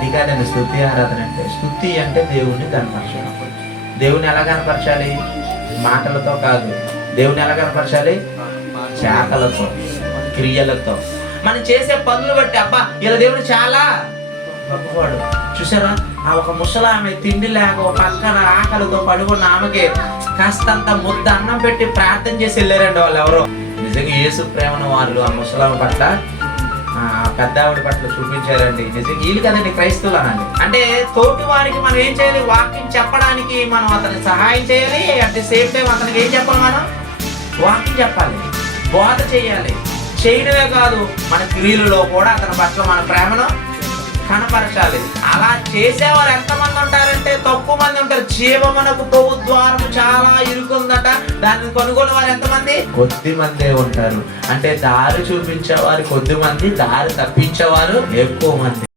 అది కాదండి స్తుతి ఆరాధన అంటే. స్తుతి అంటే దేవుణ్ణి కనపరచడం. దేవుని ఎలా కనపరచాలి? మాటలతో కాదు. దేవుని ఎలా కనపరచాలి? చేతలతో, క్రియలతో. మనం చేసే పనులు బట్టి అబ్బా ఇలా దేవుడు చాలా గొప్పవాడు. చూసారా, ఆ ఒక ముసలామె తిండి లేక పక్కన ఆకలితో పడుకున్న ఆమెకి కాస్తంత ముద్ద అన్నం పెట్టి ప్రార్థన చేసి వెళ్ళారండి వాళ్ళు ఎవరో. నిజంగా యేసు ప్రేమను వాళ్ళు ఆ ముసలామె పట్ల, పెద్ద ఆవిడ పట్ల చూపించారండి. నిజంగా వీళ్ళు కదండి క్రైస్తవులు అనండి. అంటే తోటి వారికి మనం ఏం చేయాలి? వాక్యం చెప్పడానికి మనం అతనికి సహాయం చేయాలి. అట్ ది సేమ్ టైం అతనికి ఏం చెప్పాలి? మనం వాక్యం చెప్పాలి, బోధ చేయాలి. చేయడమే కాదు, మన క్రియలలో కూడా అతని పట్ల మన ప్రేమను కనపరచాలి. అలా చేసేవారు ఎంతమంది ఉంటారంటే తక్కువ మంది ఉంటారు. జీవమునకు పోవు ద్వారం చాలా ఇరుకుందట, దాన్ని కొనుగోలు వారు ఎంతమంది? కొద్ది మందే ఉంటారు. అంటే దారి చూపించేవారు కొద్ది మంది, దారి తప్పించేవారు ఎక్కువ మంది.